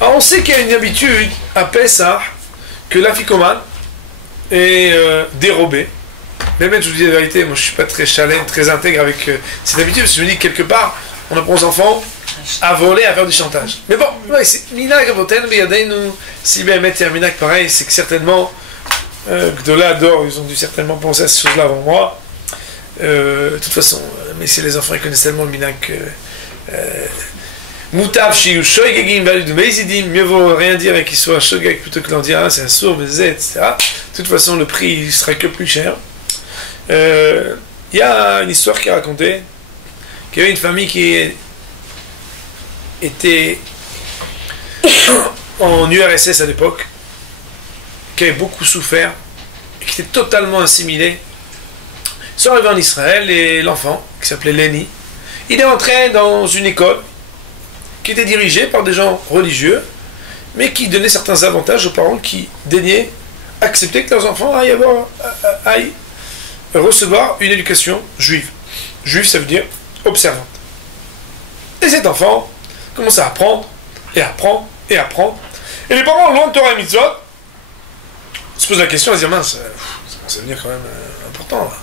Alors on sait qu'il y a une habitude à Pessah que l'afikoman est dérobé. Mais même, je vous dis la vérité, moi je suis pas très chalein, très intègre avec cette habitude, parce que je me dis que quelque part, on apprend aux enfants à voler, à faire du chantage. Mais bon, ouais, c'est Minag Avoten, Beyadenu, si bien mettre un Minag pareil, c'est que certainement, Gdola adore, ils ont dû certainement penser à ces choses-là avant moi. De toute façon, mais si les enfants ils connaissent tellement le Minag que. Moutab, Shiyu, Shoigagim, Valid, Meizidim, mieux vaut rien dire et qu'il soit Shogag plutôt que d'en dire un, c'est un sourd, etc. De toute façon, le prix il sera que plus cher. Il y a une histoire qui est racontée qu'il y avait une famille qui était en URSS à l'époque, qui avait beaucoup souffert et qui était totalement assimilé. Ils sont arrivés en Israël et l'enfant, qui s'appelait Lenny, il est entré dans une école qui était dirigée par des gens religieux, mais qui donnaient certains avantages aux parents qui daignaient accepter que leurs enfants aillent recevoir une éducation juive. Juive, ça veut dire observante. Et cet enfant commence à apprendre, et apprendre, et apprendre. Et les parents, loin de Torah et Mitzvot, se posent la question, à se dire, mince, ça commence à devenir quand même important, là.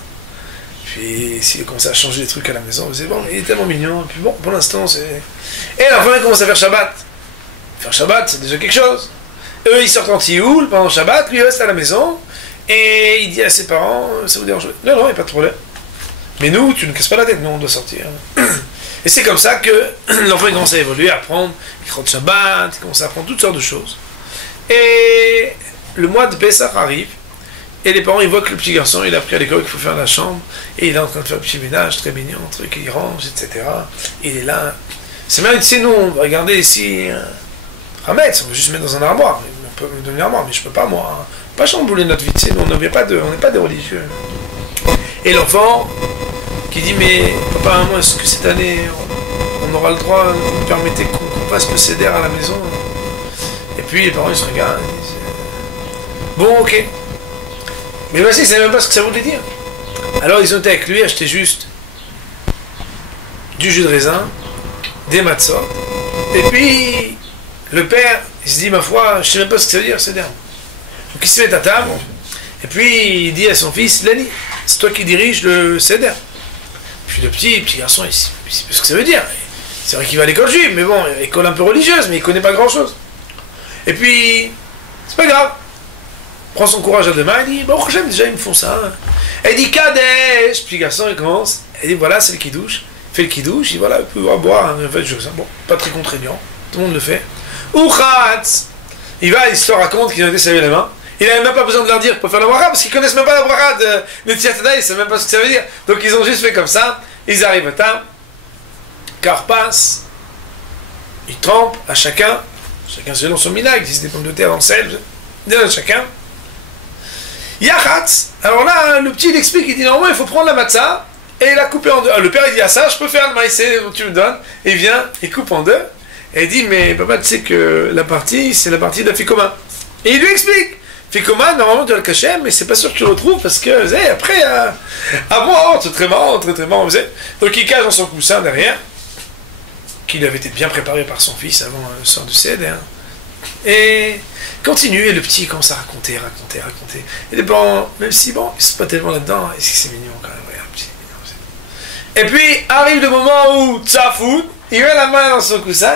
Puis s'il commence à changer des trucs à la maison, c'est bon, il est tellement mignon, et puis bon, pour l'instant, c'est... Et l'enfant, il commence à faire Shabbat. Faire Shabbat, c'est déjà quelque chose. Eux, ils sortent en tioul pendant Shabbat, lui, il reste à la maison, et il dit à ses parents, ça vous dérange? Non, non, il n'y a pas de problème. Mais nous, tu ne casses pas la tête, nous, on doit sortir. Et c'est comme ça que l'enfant, il commence à évoluer, à apprendre, il croit de Shabbat, il commence à apprendre toutes sortes de choses. Et le mois de Pessah arrive, et les parents, ils voient que le petit garçon, il a appris à l'école qu'il faut faire la chambre, et il est en train de faire le petit ménage, très mignon, truc, il range, etc. Il est là. C'est même, tu sais, nous, on va regarder ici, Hametz, on va juste mettre dans un armoire. On peut me donner une armoire, mais je peux pas, moi. Hein. Pas chambouler notre vie, tu sais, nous, on n'est pas des religieux. Et l'enfant, qui dit, mais papa, moi, est-ce que cette année, on aura le droit, vous me permettez qu'on fasse le CDR à la maison? Et puis, les parents, ils se regardent, ils disent, bon, ok. Mais voici, ils ne savaient même pas ce que ça voulait dire. Alors ils ont été avec lui acheter juste du jus de raisin, des matzot, et puis le père, il se dit, ma foi, je ne sais même pas ce que ça veut dire, c'est derme. Donc il se met à table, et puis il dit à son fils, Lenny, c'est toi qui diriges le seder. Puis le petit garçon, il sait pas ce que ça veut dire. C'est vrai qu'il va à l'école juive, mais bon, école un peu religieuse, mais il connaît pas grand-chose. Et puis, c'est pas grave. Prend son courage à deux mains, il dit, bon, j'aime déjà, ils me font ça. Elle dit, Kadesh. Puis le garçon, il commence, elle dit, voilà, c'est le kidouche. Fait le kidouche, il dit, voilà, il peut boire un fait de choses. Bon, pas très contraignant, tout le monde le fait. Ouchatz. Il va, il se raconte qu'ils ont été salués les mains. Il n'avait même pas besoin de leur dire pour faire la bracha, parce qu'ils connaissent même pas la bracha de Tziatada, ils ne savent même pas ce que ça veut dire. Donc ils ont juste fait comme ça, ils arrivent à table, car passe, ils trempent à chacun selon son minag, ils disent des pommes de terre en sel, ils donnent à chacun. Yachatz, alors là, le petit il explique, il dit normalement il faut prendre la matzah et la couper en deux. Alors, le père il dit, ah ça, je peux faire le maïsé, tu me donnes, et il vient, il coupe en deux, et il dit, mais papa, tu sais que la partie, c'est la partie de la fikoma. Et il lui explique. Fikoma, normalement tu vas le cacher, mais c'est pas sûr que tu le retrouves parce que, vous savez, après, à moi, c'est très marrant, très marrant, vous savez. Donc il cache dans son coussin derrière, qui lui avait été bien préparé par son fils avant le sort du Seder. Et continue, et le petit commence à raconter. Et bon, même si, bon, ils sont pas tellement là-dedans, et c'est mignon quand même, regarde, petit mignon. Et puis, arrive le moment où Tsafoud, il met la main dans son coussin,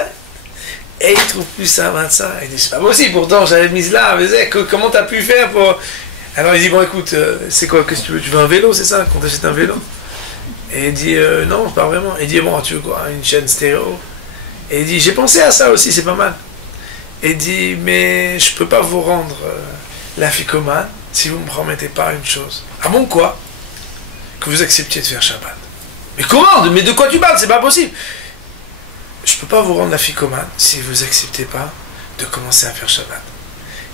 et il trouve plus sa matzah. Il dit, c'est pas possible, pourtant j'avais mise là, mais comment t'as pu faire pour... Alors il dit, bon écoute, c'est quoi, qu'est-ce que tu veux? Tu veux un vélo, c'est ça? Qu'on t'achète un vélo? Et il dit, non, pas vraiment. Il dit, bon, tu veux quoi? Une chaîne stéréo? Et il dit, j'ai pensé à ça aussi, c'est pas mal. Et il dit, mais je peux pas vous rendre la ficomane si vous me promettez pas une chose. Ah bon, quoi? Que vous acceptiez de faire Shabbat. Mais comment? Mais de quoi tu parles? C'est pas possible. Je peux pas vous rendre la ficomane si vous acceptez pas de commencer à faire Shabbat.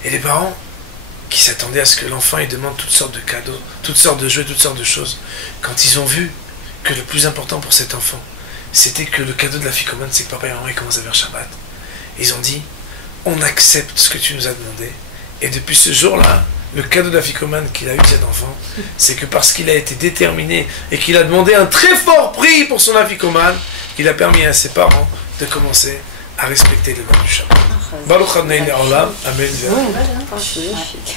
Et les parents, qui s'attendaient à ce que l'enfant il demande toutes sortes de cadeaux, toutes sortes de jeux, toutes sortes de choses, quand ils ont vu que le plus important pour cet enfant, c'était que le cadeau de la ficomane, c'est que papa et maman ils commencent à faire Shabbat, ils ont dit, on accepte ce que tu nous as demandé. Et depuis ce jour-là, le cadeau de la ficomane qu'il a eu cet enfant, c'est que parce qu'il a été déterminé et qu'il a demandé un très fort prix pour son aficomane, il a permis à ses parents de commencer à respecter les lois du Shabbat. Baruch Adonai Olam, Amen. Ouais, voilà, magnifique.